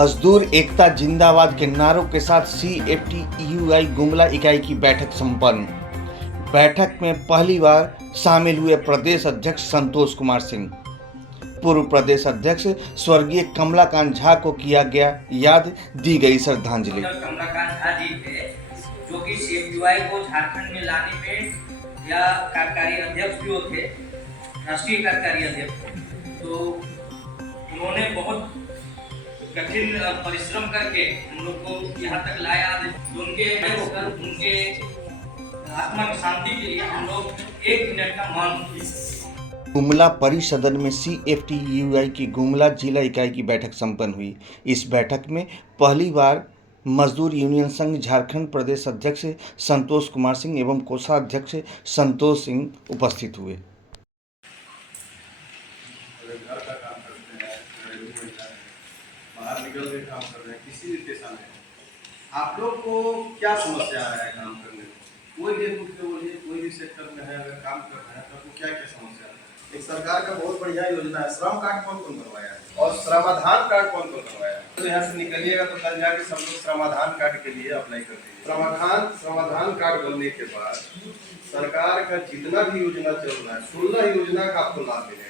मजदूर एकता जिंदाबाद के नारों के साथ CFTUI गुमला इकाई की बैठक संपन्न। बैठक में पहली बार शामिल हुए प्रदेश अध्यक्ष संतोष कुमार सिंह। पूर्व प्रदेश अध्यक्ष स्वर्गीय कमलाकांत झा को किया गया याद, दी गई श्रद्धांजलि। कमलाकांत झा जी थे जो कि CFTUI को झारखंड में लाने में या कार्यकारी अध्यक्ष भी थे, राष्ट्रीय कार्यकारी अध्यक्ष। तो उन्होंने बहुत कठिन परिश्रम करके हम लोग को यहाँ तक लाया। उनके आत्मा की शांति के लिए हम लोग 1 मिनट का मौन। गुमला परिसदन में CFTUI की गुमला जिला इकाई की बैठक संपन्न हुई। इस बैठक में पहली बार मजदूर यूनियन संघ झारखंड प्रदेश अध्यक्ष संतोष कुमार सिंह एवं कोषाध्यक्ष संतोष सिंह उपस्थित हुए। घर का काम करते हैं, बाहर निकल के काम कर रहे हैं, किसी भी पेशा में आप लोग को क्या समस्या है काम करने में? कोई भी उठ के बोलिए, कोई भी सेक्टर में है अगर काम कर रहे हैं तो आपको क्या क्या समस्या है? एक सरकार का बहुत बढ़िया योजना है, श्रम कार्ड कौन कौन बनवाया है और श्रमाधान कार्ड कौन कौन बनवाया है? तो यहाँ से निकलिएगा तो कल जाके सब लोग श्रमाधान कार्ड के लिए अप्लाई कर दीजिए। श्रमाधान कार्ड बनने के बाद सरकार का जितना भी योजना चल रहा है, 16 योजना का आपको लाभ मिलेगा।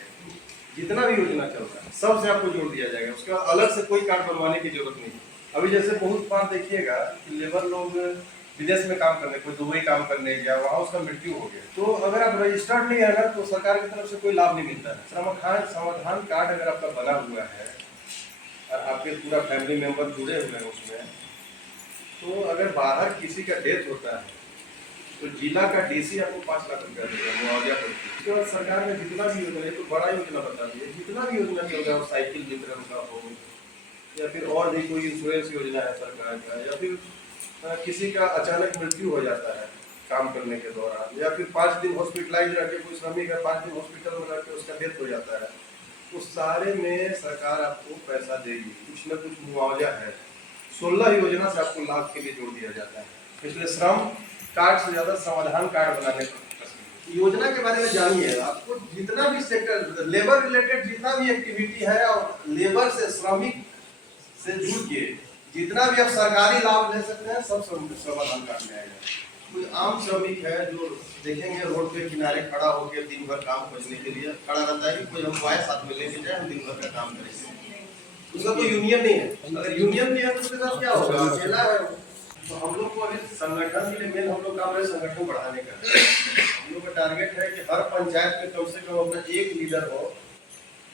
जितना भी योजना चल रहा है सबसे आपको जोड़ दिया जाएगा। उसके बाद अलग से कोई कार्ड बनवाने की जरूरत नहीं। अभी जैसे बहुत बार देखिएगा कि लेबर लोग विदेश में काम करने, कोई दुबई काम करने गया, वहाँ उसका मृत्यु हो गया, तो अगर आप रजिस्टर्ड नहीं है तो सरकार की तरफ से कोई लाभ नहीं मिलता है। समाधान कार्ड अगर आपका बना हुआ है और आपके पूरा फैमिली मेंबर जुड़े हुए हैं उसमें, तो अगर बाहर किसी का डेथ होता है तो जिला का DC आपको 5 लाख रुपया देगा मुआवजा करके। उसके बाद सरकार ने जितना भी योजना है, तो बड़ा योजना बता दिए, जितना भी योजना चल रहा है, साइकिल वितरण का हो या फिर और भी कोई इंश्योरेंस योजना है सरकार का, या फिर किसी का अचानक मृत्यु हो जाता है काम करने के दौरान, या फिर 5 दिन हॉस्पिटलाइज रह के कोई श्रमिक है 5 दिन हॉस्पिटल में रह के उसका डेथ हो जाता है, उस सारे में सरकार आपको पैसा देगी, कुछ न कुछ मुआवजा है। 16 योजना से आपको लाभ के लिए जोड़ दिया जाता है। इसलिए श्रम कार्ड से ज्यादा समाधान कार्ड बनाने पर योजना के बारे में जानिए। आपको जितना भी सेक्टर लेबर रिलेटेड जितना भी एक्टिविटी है और लेबर से श्रमिक से जुड़ के जितना भी आप सरकारी लाभ ले सकते हैं सब समाधान कार्ड में आएगा। कोई आम श्रमिक है जो देखेंगे रोड के किनारे खड़ा होकर दिन भर काम खोजने के लिए खड़ा रहता है कि कोई हम आए साथ में लेके जाए, हम दिन भर का काम करेंगे। उसका कोई यूनियन नहीं है। अगर यूनियन भी है तो उसके साथ क्या होगा? अकेला है। तो हम लोग को अभी संगठन के लिए मेन हम लोग काम रहे संगठन बढ़ाने का। हम लोग का टारगेट है कि हर पंचायत में कम से कम अपना एक लीडर हो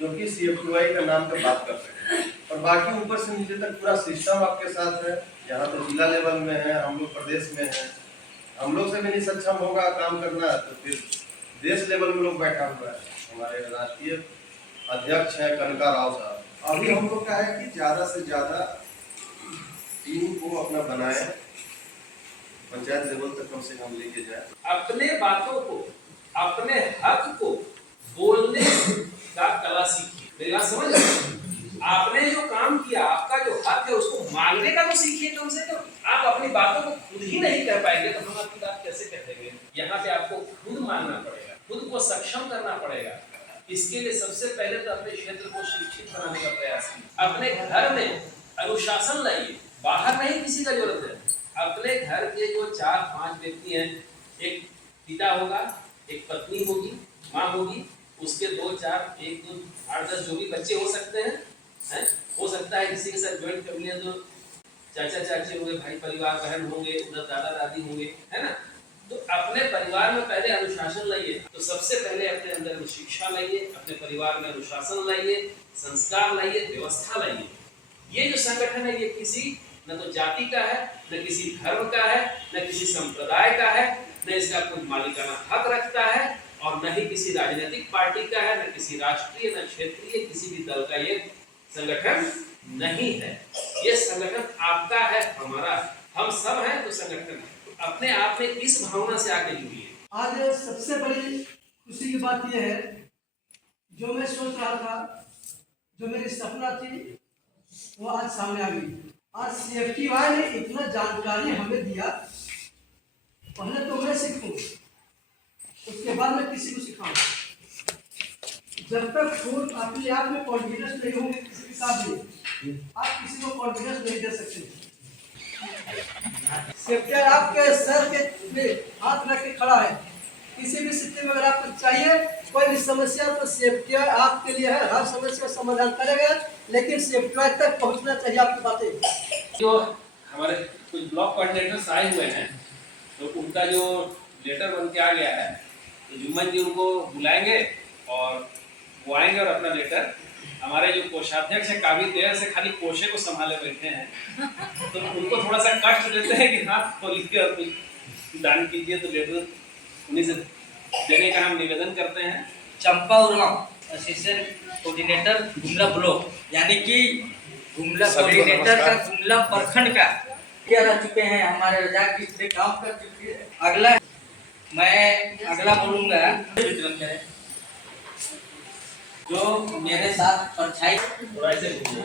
जो कि CFTUI का नाम पे बात कर सके, और बाकी ऊपर से नीचे तक पूरा सिस्टम आपके साथ है। यहाँ तो जिला लेवल में है, हम लोग प्रदेश में है, हम लोग से भी नहीं सक्षम होगा काम करना तो फिर देश लेवल में लोग बैठा हुआ है। हमारे राष्ट्रीय अध्यक्ष है कनका राव साहब। अभी हम लोग का है कि ज्यादा से ज्यादा टीम को अपना बनाए, पंचायत लेवल तक कम से कम लेके जाए। अपने बातों को, अपने हक को बोलने का कला सीखिए। मेरी बात समझ रहे? आपने जो काम किया, आपका जो हक है उसको मांगने का तो सीखिए कम से कम। आप अपनी बातों को खुद ही नहीं कह पाएंगे तो हम आपकी बात कैसे कह देंगे? यहाँ पे आपको खुद मानना पड़ेगा, खुद को सक्षम करना पड़ेगा। इसके लिए सबसे पहले तो अपने क्षेत्र को शिक्षित बनाने का प्रयास कीजिए। अपने घर में अनुशासन लाइए, बाहर नहीं किसी का जरूरत है। अपने घर के जो 4-5 व्यक्ति हैं, एक पिता होगा, एक पत्नी होगी, माँ होगी, उसके 2-4, 1-2, 8-10 जो भी बच्चे हो सकते हैं, हो सकता है किसी के साथ ज्वाइंट फैमिली है तो चाचा चाची होंगे, भाई परिवार, बहन होंगे, उधर दादा दादी होंगे, है ना। तो अपने परिवार में पहले अनुशासन लाइए। तो सबसे पहले अपने अंदर में शिक्षा लाइए, अपने परिवार में अनुशासन लाइए, संस्कार लाइए, व्यवस्था लाइए। ये जो संगठन है ये किसी न तो जाति का है, न किसी धर्म का है, न किसी संप्रदाय का है, न इसका कोई मालिकाना हक रखता है, और न ही किसी राजनीतिक पार्टी का है, न किसी राष्ट्रीय, न क्षेत्रीय, किसी भी दल का ये संगठन नहीं है। ये संगठन आपका है, हमारा, हम सब हैं तो संगठन है। तो अपने आप में इस भावना से आके जुड़िए। आज सबसे बड़ी खुशी की बात यह है, जो मैं सोच रहा था, जो मेरी सपना थी, वो आज सामने आ गई। आज CFTUI ने इतना जानकारी हमें दिया, पहले तो मैं सीखूं, उसके बाद मैं किसी को सिखाऊं। जब तक खुद अपने आप में कॉन्फिडेंस नहीं होंगे किसी के साथ भी, आप किसी को कॉन्फिडेंस नहीं दे सकते। सेफ्टी आपके सर के पे हाथ रख के खड़ा है। किसी भी स्थिति में अगर आपको चाहिए कोई भी समस्या तो सेफ्टी आपके लिए है, हर समस्या का समाधान करेगा, लेकिन सेफ्टी तक पहुंचना चाहिए आपकी बातें। जो हमारे कुछ ब्लॉक कोऑर्डिनेटर्स आए हुए हैं तो उनका जो लेटर बन के आ गया है तो जुम्मन जी उनको बुलाएंगे और वो आएंगे और अपना लेटर, हमारे जो कोषाध्यक्ष है काफी देर से खाली कोषे को संभाले बैठे हैं तो उनको थोड़ा सा कष्ट देते हैं कि हाथ खोलिए और कुछ दान कीजिए, तो लेटर उन्हीं से देने का हम निवेदन करते हैं। Champa Oraon assistant coordinator Gumla block, यानी कि गुमला कोऑर्डिनेटर का गुमला प्रखंड का क्या रह चुके हैं, हमारे रजाक जी से काम कर चुके हैं। अगला मैं बोलूंगा वितरण करें जो मेरे साथ परछाई थोड़ा ऐसे घूमिए।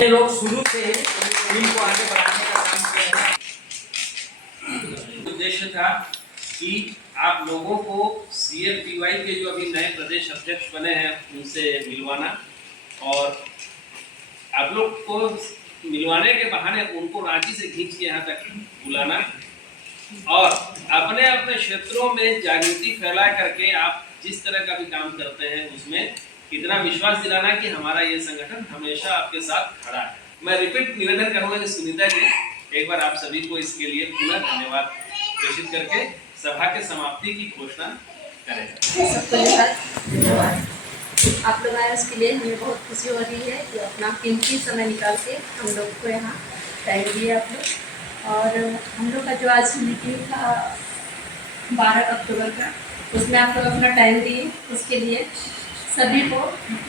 ये लोग शुरू से टीम को आगे बढ़ाने का काम किए हैं। उद्देश्य था कि आप लोगों को CFTY के जो अभी नए प्रदेश अध्यक्ष बने हैं उनसे मिलवाना और आप लोग को मिलवाने के बहाने उनको रांची से खींच के यहाँ तक बुलाना और अपने अपने क्षेत्रों में जागृति फैला करके आप जिस तरह का भी काम करते हैं उसमें इतना विश्वास दिलाना कि हमारा ये संगठन हमेशा आपके साथ खड़ा है। मैं रिपीट निवेदन करूंगा कि सुनीता जी एक बार आप सभी को इसके लिए पुनः धन्यवाद प्रेषित करके सभा के समाप्ति की घोषणा करें। सबको धन्यवाद। आप लोग आए उसके लिए हमें बहुत खुशी हो रही है कि अपना कीमती समय निकाल के हम लोग को यहाँ टाइम दिए आप लोग। और हम लोग का जो आज मीटिंग था 12 अक्टूबर का, उसमें आप लोग अपना टाइम दिए, उसके लिए सभी को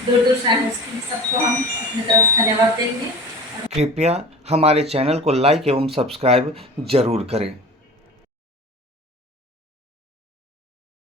दूर दूर से आए उसके लिए सबको हम अपनी तरफ धन्यवाद देंगे। कृपया हमारे चैनल को लाइक एवं सब्सक्राइब जरूर करें।